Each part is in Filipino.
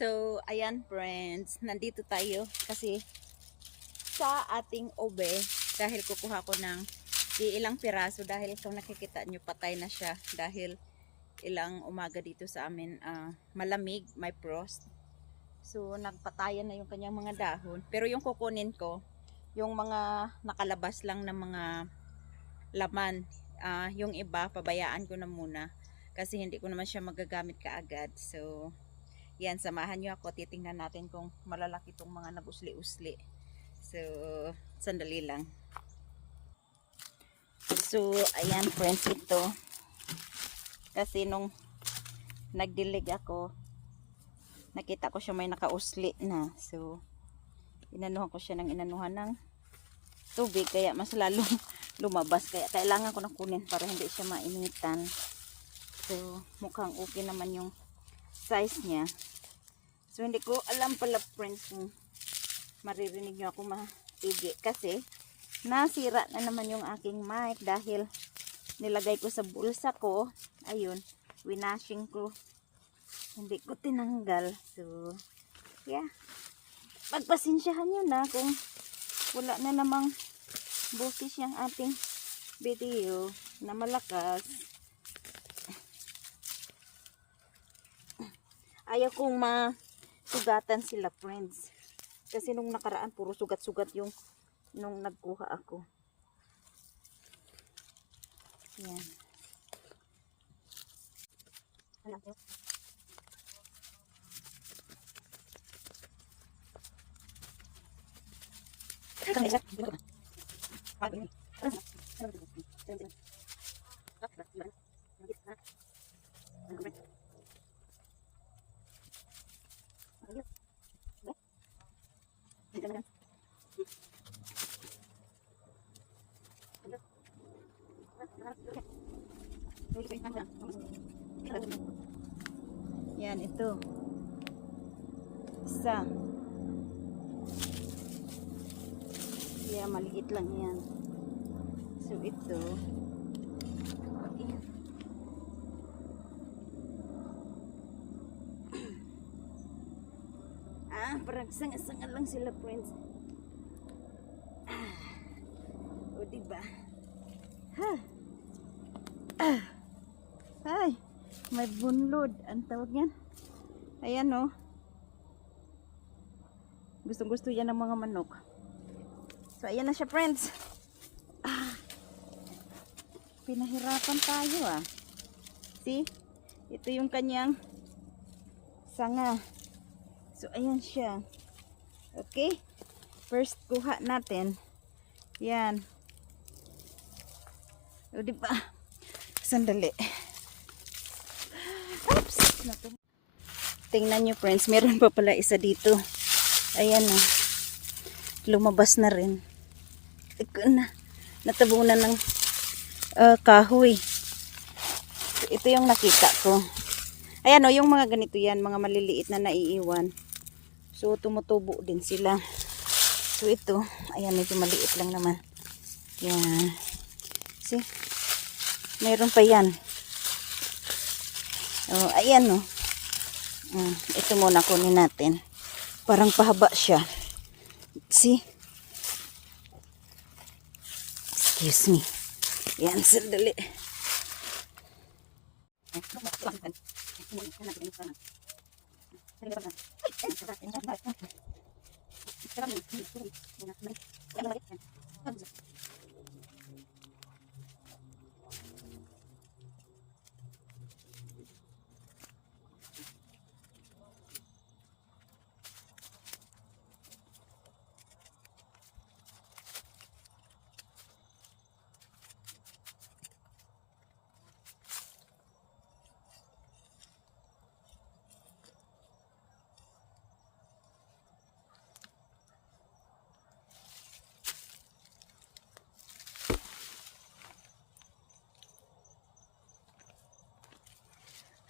So, ayan friends, nandito tayo kasi sa ating ube dahil kukuha ko ng ilang piraso dahil kung nakikita nyo patay na siya dahil ilang umaga dito sa amin malamig, may frost. So, nagpatayan na yung kanyang mga dahon. Pero yung kukunin ko, yung mga nakalabas lang ng mga laman, yung iba pabayaan ko na muna kasi hindi ko naman siya magagamit kaagad. So, yan, samahan nyo ako. Titingnan natin kung malalaki itong mga nag-usli-usli. So, sandali lang. So, ayan friends, ito. Kasi nung nagdilig ako, nakita ko siya may nakausli na. So, inanuhan ko siya ng inanuhan ng tubig. Kaya mas lalong lumabas. Kaya kailangan ko na kunin para hindi siya mainitan. So, mukhang okay naman yung size niya. So, hindi ko alam pala friends kung maririnig nyo ako matigi. Kasi, nasira na naman yung aking mic dahil nilagay ko sa bulsa ko. Ayun, winashing ko. Hindi ko tinanggal. So, yeah. Pagpasensyahan nyo na kung wala na namang boses yung ating video na malakas. Ayaw kong sugatan sila friends kasi nung nakaraan puro sugat-sugat yung nung nagkuha ako. Yan. Yan, ito. Isa. Kaya maliit lang yan. So, ito. Ayan. Parang sanga-sanga lang sila friends. O, diba? Ha? Ay, may bunlod. Ang tawag yan. Ayan o. Gustong-gusto yan ng mga manok. So, ayan na siya friends. Pinahirapan tayo See? Ito yung kanyang sanga. So, ayan siya. Okay? First, kuha natin. Yan. O, diba? Sandali. Oops! Tingnan nyo friends, meron pa pala isa dito. Ayan o. Lumabas na rin. Natabunan ng kahoy. Ito yung nakita ko. Ayan o, yung mga ganito yan, mga maliliit na naiiwan. So, tumutubo din sila. So, ito, ayan, medyo maliit lang naman. Yan. See? Meron pa yan. Oh, ayan o. Ito muna kunin natin. Parang pahaba siya. See? Excuse me. Yan, sandali.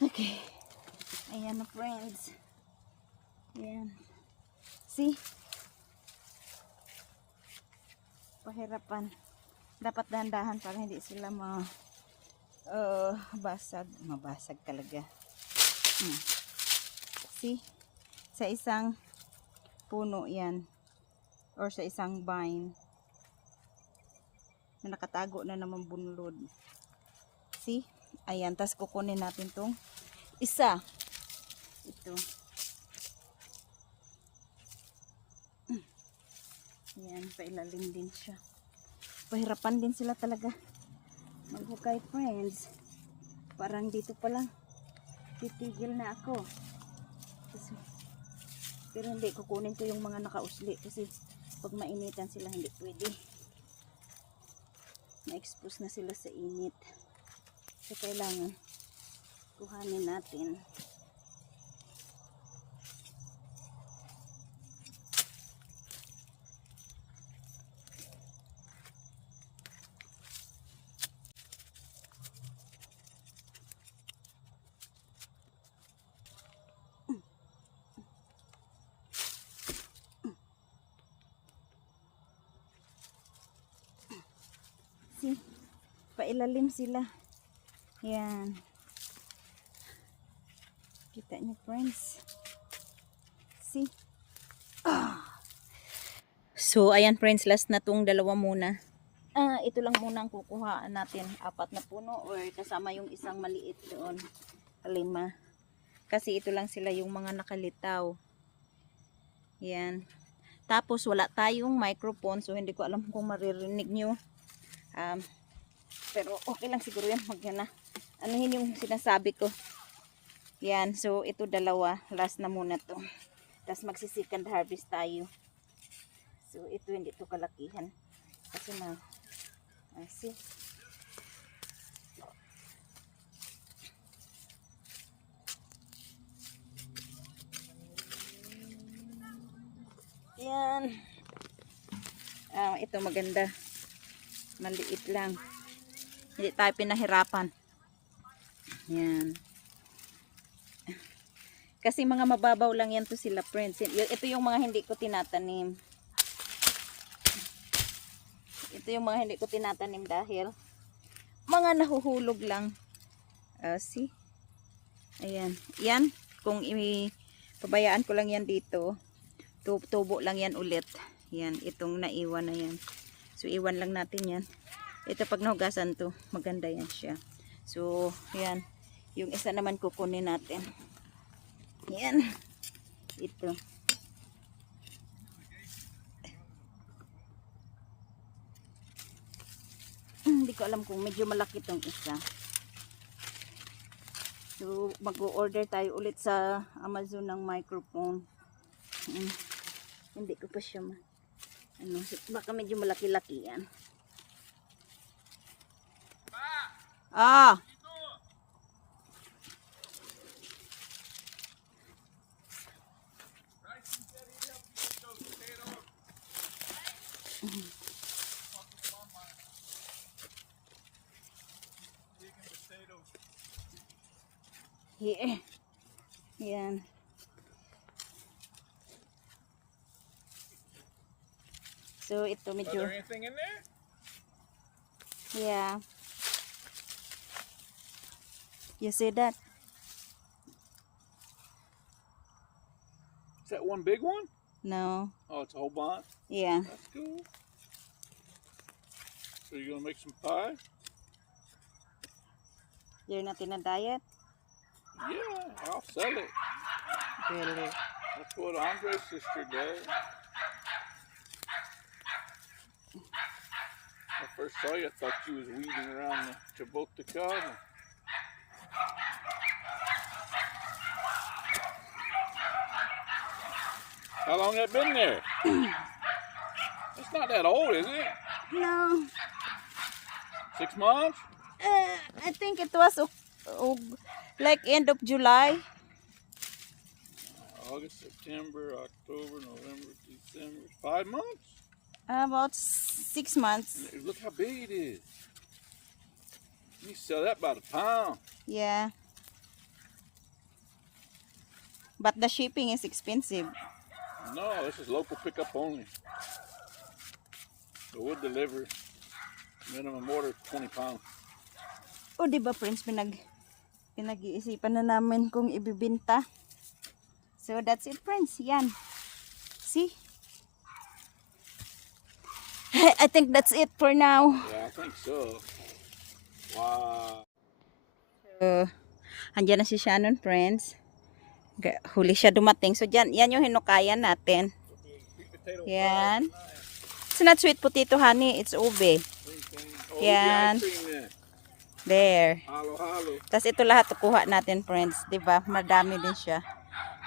Okay. Ayan na friends. Ayan. See? Pahirapan. Dapat dahan-dahan para hindi sila basag. Mabasag talaga. See? sa isang puno yan. Or sa isang vine. Na nakatago na naman bunlod. See? Ayan, tas kukunin natin tong isa. Ito. Ayan, pailalim din siya. Pahirapan din sila talaga maghukay, friends. Parang dito pa lang titigil na ako. Pero hindi, kukunin ko yung mga nakausli kasi pag mainitan sila hindi pwede. Ma-expose na sila sa init. So kailangan kuhanin natin. See, pailalim sila. Yan. Kita niyo, friends. See? So, ayan, friends. Last na tong dalawa muna. Ito lang muna ang kukuhaan natin. 4 na puno or kasama yung isang maliit doon. 5. Kasi ito lang sila yung mga nakalitaw. Yan. Tapos, wala tayong microphone. So, hindi ko alam kung maririnig nyo. Pero okay lang siguro yan. Anuhin yung sinasabi ko. Yan. So, ito dalawa. Last na muna to. Tapos magsi-second harvest tayo. So, ito hindi to kalakihan. Kasi na, see? Yan. Ito maganda. Maliit lang. Hindi tayo pinahirapan. Yan. Kasi mga mababaw lang yan to sila, friends. Ito yung mga hindi ko tinatanim. Ito yung mga hindi ko tinatanim dahil mga nahuhulog lang. See? Ayan. Yan. Kung pabayaan ko lang yan dito, tubo lang yan ulit. Yan. Itong naiwan na yan. So, iwan lang natin yan. Ito pag nahugasan to, maganda yan siya. So, yan. Yung isa naman kukunin natin. Yan. Ito. Hindi ko alam kung medyo malaki tong isa. So, mag-order tayo ulit sa Amazon ng microphone. Hindi ko pa siya baka medyo malaki-laki yan. Yeah. Yan. So, ito medyo... Is there anything in there? Yeah. You see that? Is that one big one? No. Oh, it's a whole bunch? Yeah. That's cool. So you're gonna make some pie? You're not in a diet? Yeah, I'll sell it. Really? That's what Andre's sister does. When I first saw you, I thought you was weeding around the Chibota garden. How long that been there? It's not that old, is it? No. 6 months? I think it was like end of July. August, September, October, November, December. 5 months? About 6 months. Look how big it is. You sell that by the pound. Yeah. But the shipping is expensive. No, this is local pickup only. So we'll deliver. Minimum order 20 pounds. O, diba, friends, pinag-iisipan na namin kung ibibinta. So that's it, friends. Yan. See? I think that's it for now. Yeah, I think so. Wow. So, andyan na si Shannon, friends. Huli siya dumating. So, yan yung hinukayan natin. Yan. It's not sweet potato, honey. It's ube. Oh, Yan. the ice cream there. There. Halo, halo. Tapos ito lahat kuha natin, friends. 'Di ba? Madami din siya.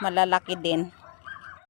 Malalaki din.